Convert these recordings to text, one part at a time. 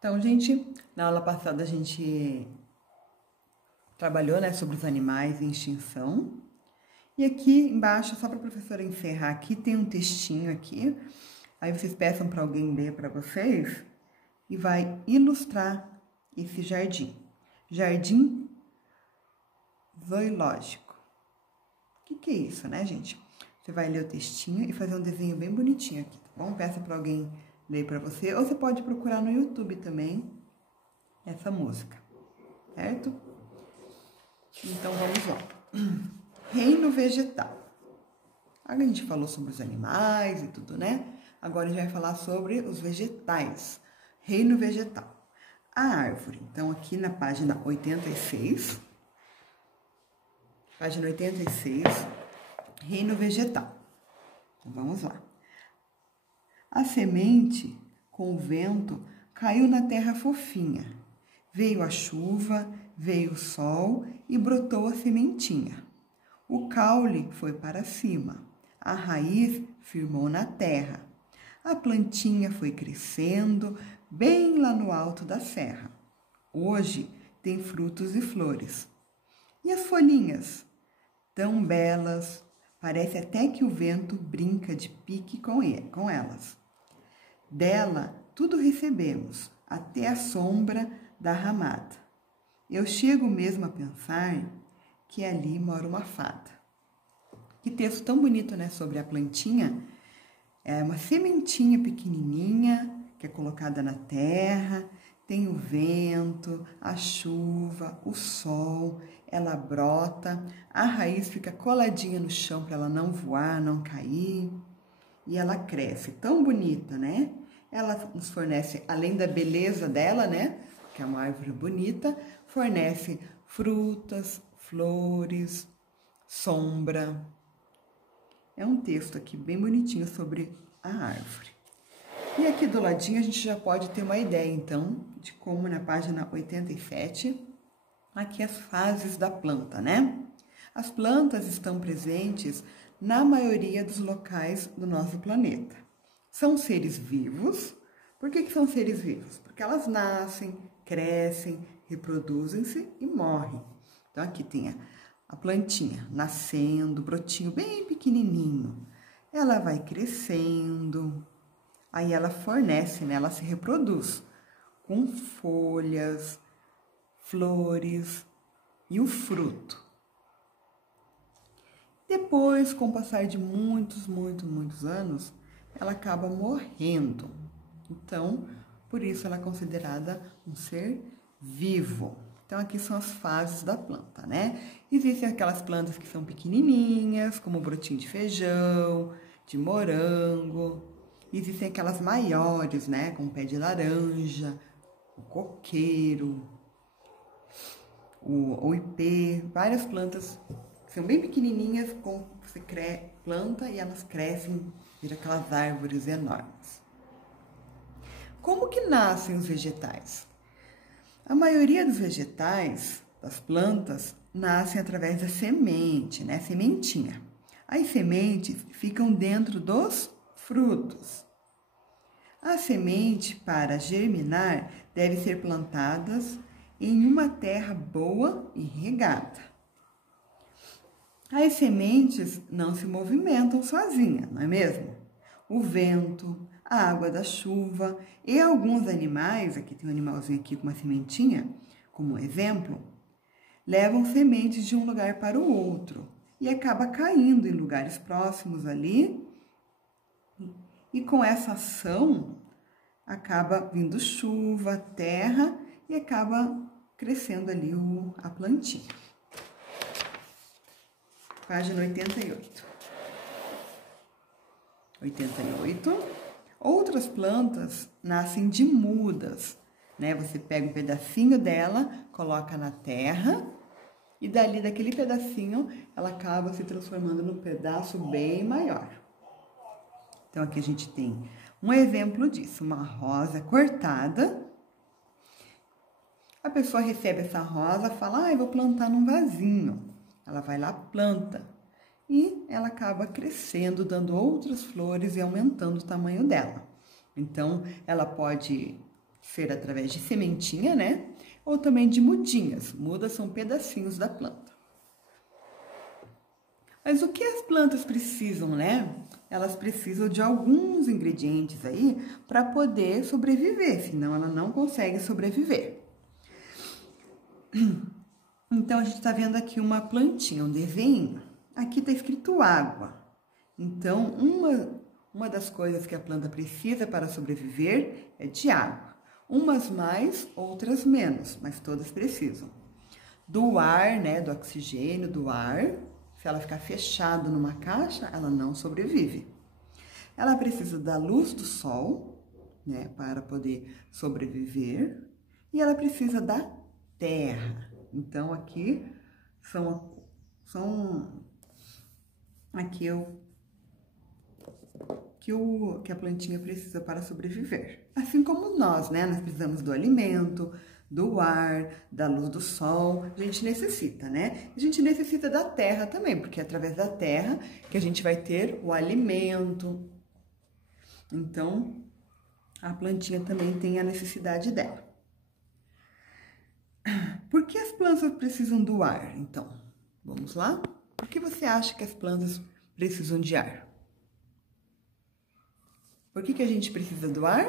Então, gente, na aula passada a gente trabalhou, né, sobre os animais em extinção. E aqui embaixo, só para a professora encerrar aqui, tem um textinho aqui. Aí vocês peçam para alguém ler para vocês e vai ilustrar esse jardim. Jardim zoológico. O que é isso, né, gente? Você vai ler o textinho e fazer um desenho bem bonitinho aqui, tá bom? Peça para alguém ler para você, ou você pode procurar no YouTube também essa música, certo? Então, vamos lá. Reino vegetal. A gente falou sobre os animais e tudo, né? Agora a gente vai falar sobre os vegetais. Reino vegetal. A árvore. Então, aqui na página 86. Página 86. Reino vegetal. Então, vamos lá. A semente, com o vento, caiu na terra fofinha. Veio a chuva, veio o sol e brotou a sementinha. O caule foi para cima, a raiz firmou na terra. A plantinha foi crescendo bem lá no alto da serra. Hoje tem frutos e flores. E as folhinhas? Tão belas, parece até que o vento brinca de pique com elas. Dela tudo recebemos, até a sombra da ramada. Eu chego mesmo a pensar que ali mora uma fada. Que texto tão bonito, né, sobre a plantinha. É uma sementinha pequenininha que é colocada na terra, tem o vento, a chuva, o sol, ela brota, a raiz fica coladinha no chão para ela não voar, não cair, e ela cresce, tão bonita, né? Ela nos fornece, além da beleza dela, né, que é uma árvore bonita, fornece frutas, flores, sombra. É um texto aqui bem bonitinho sobre a árvore. E aqui do ladinho a gente já pode ter uma ideia, então, de como na página 87, aqui as fases da planta, né? As plantas estão presentes na maioria dos locais do nosso planeta. São seres vivos. Por que são seres vivos? Porque elas nascem, crescem, reproduzem-se e morrem. Então, aqui tem a plantinha nascendo, brotinho bem pequenininho. Ela vai crescendo, aí ela fornece, né? Ela se reproduz com folhas, flores e o fruto. Depois, com o passar de muitos anos, ela acaba morrendo. Então, por isso ela é considerada um ser vivo. Então, aqui são as fases da planta, né? Existem aquelas plantas que são pequenininhas, como o brotinho de feijão, de morango. Existem aquelas maiores, né? Como o pé de laranja, o coqueiro, o ipê. Várias plantas que são bem pequenininhas, você planta e elas crescem, viram aquelas árvores enormes. Como que nascem os vegetais? A maioria dos vegetais, das plantas, nascem através da semente, né? Sementinha. As sementes ficam dentro dos frutos. A semente, para germinar, deve ser plantadas em uma terra boa e regada. As sementes não se movimentam sozinhas, não é mesmo? O vento, a água da chuva e alguns animais, aqui tem um animalzinho aqui com uma sementinha, como exemplo, levam sementes de um lugar para o outro e acaba caindo em lugares próximos ali. E com essa ação, acaba vindo chuva, terra e acaba crescendo ali a plantinha. Página 88. 88. Outras plantas nascem de mudas, né? Você pega um pedacinho dela, coloca na terra e dali daquele pedacinho ela acaba se transformando num pedaço bem maior. Então aqui a gente tem um exemplo disso, uma rosa cortada. A pessoa recebe essa rosa, fala: eu vou plantar num vasinho. Ela vai lá, planta. E ela acaba crescendo, dando outras flores e aumentando o tamanho dela. Então, ela pode ser através de sementinha, né? Ou também de mudinhas. Mudas são pedacinhos da planta. Mas o que as plantas precisam, né? Elas precisam de alguns ingredientes aí para poder sobreviver, senão ela não consegue sobreviver. Então, a gente está vendo aqui uma plantinha, um desenho. Aqui está escrito água. Então, uma das coisas que a planta precisa para sobreviver é de água. Umas mais, outras menos, mas todas precisam. Do ar, né, do oxigênio, do ar. Se ela ficar fechada numa caixa, ela não sobrevive. Ela precisa da luz do sol, né, para poder sobreviver. E ela precisa da terra. Então, aqui aqui que a plantinha precisa para sobreviver. Assim como nós, né? Nós precisamos do alimento, do ar, da luz do sol, a gente necessita, né? A gente necessita da terra também, porque é através da terra que a gente vai ter o alimento. Então, a plantinha também tem a necessidade dela. Por que as plantas precisam do ar, então? Vamos lá? Por que você acha que as plantas precisam de ar? Por que a gente precisa do ar?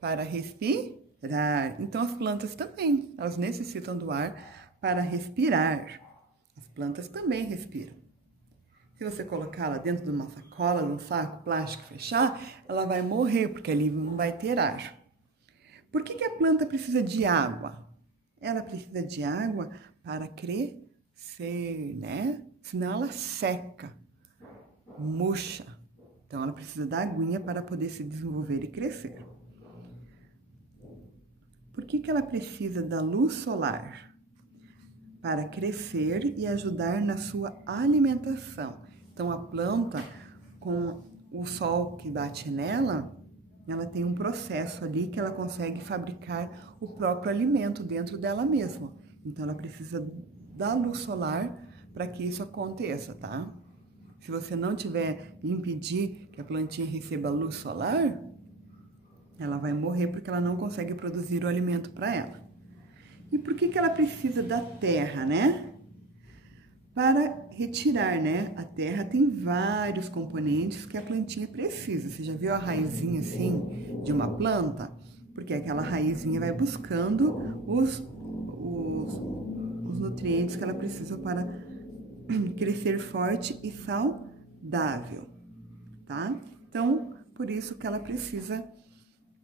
Para respirar. Então, as plantas também, elas necessitam do ar para respirar. As plantas também respiram. Se você colocá-la dentro de uma sacola, num saco plástico e fechar, ela vai morrer, porque ali não vai ter ar. Por que a planta precisa de água? Ela precisa de água para crescer, né? Senão ela seca, murcha. Então, ela precisa da aguinha para poder se desenvolver e crescer. Por que ela precisa da luz solar? Para crescer e ajudar na sua alimentação. Então, a planta, com o sol que bate nela, ela tem um processo ali que ela consegue fabricar o próprio alimento dentro dela mesma. Então, ela precisa da luz solar para que isso aconteça, tá? Se você não tiver impedir que a plantinha receba luz solar, ela vai morrer porque ela não consegue produzir o alimento para ela. E por que ela precisa da terra, né? Para retirar, né? A terra tem vários componentes que a plantinha precisa. Você já viu a raizinha assim de uma planta? Porque aquela raizinha vai buscando os nutrientes que ela precisa para crescer forte e saudável, tá? Então, por isso que ela precisa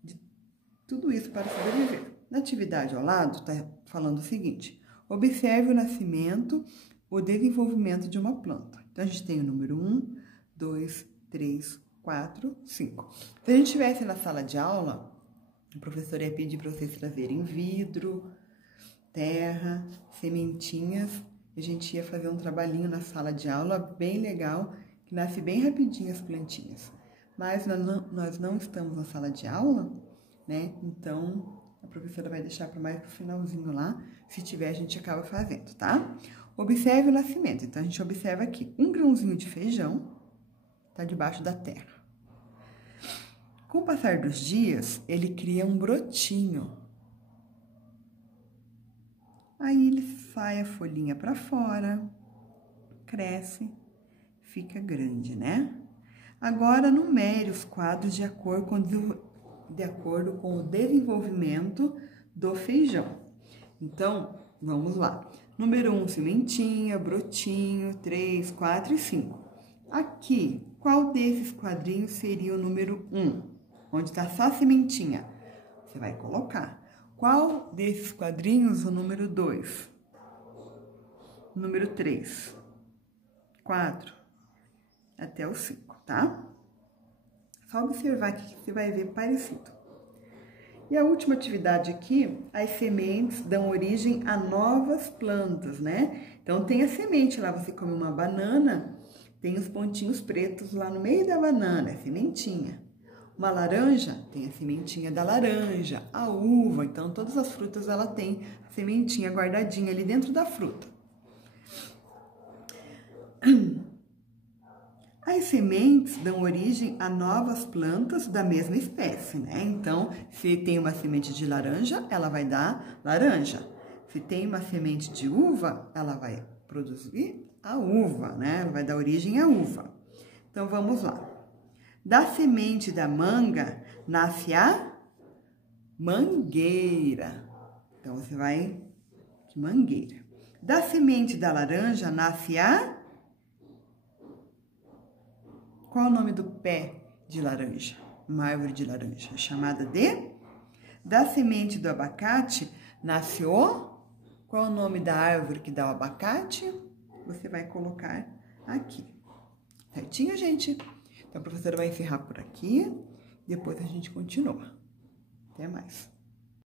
de tudo isso para sobreviver. Na atividade ao lado, tá falando o seguinte: observe o nascimento, o desenvolvimento de uma planta. Então, a gente tem o número 1, 2, 3, 4, 5. Se a gente estivesse na sala de aula, o professor ia pedir para vocês trazerem vidro, terra, sementinhas. A gente ia fazer um trabalhinho na sala de aula bem legal, que nasce bem rapidinho as plantinhas. Mas nós não estamos na sala de aula, né? Então, a professora vai deixar para mais pro finalzinho lá. Se tiver, a gente acaba fazendo, tá? Observe o nascimento. Então, a gente observa aqui um grãozinho de feijão, tá debaixo da terra. Com o passar dos dias, ele cria um brotinho. Aí ele sai a folhinha para fora, cresce, fica grande, né? Agora, numere os quadros de acordo com o desenvolvimento do feijão. Então, vamos lá. Número 1, sementinha, brotinho, 3, 4 e 5. Aqui, qual desses quadrinhos seria o número 1? Onde está só a sementinha? Você vai colocar. Qual desses quadrinhos o número 2? Número 3, 4, até o 5, tá? Só observar aqui que você vai ver parecido. E a última atividade aqui, as sementes dão origem a novas plantas, né? Então, tem a semente lá, você come uma banana, tem os pontinhos pretos lá no meio da banana, é sementinha. Uma laranja, tem a sementinha da laranja. A uva, então, todas as frutas, ela tem a sementinha guardadinha ali dentro da fruta. As as sementes dão origem a novas plantas da mesma espécie, né? Então, se tem uma semente de laranja, ela vai dar laranja. Se tem uma semente de uva, ela vai produzir a uva, né? Ela vai dar origem à uva. Então, vamos lá. Da semente da manga, nasce a mangueira. Então, você vai de mangueira. Da semente da laranja, nasce a... Qual é o nome do pé de laranja? Uma árvore de laranja, chamada de... Da semente do abacate, nasce o... Qual é o nome da árvore que dá o abacate? Você vai colocar aqui. Certinho, gente? Então, a professora vai encerrar por aqui. Depois a gente continua. Até mais.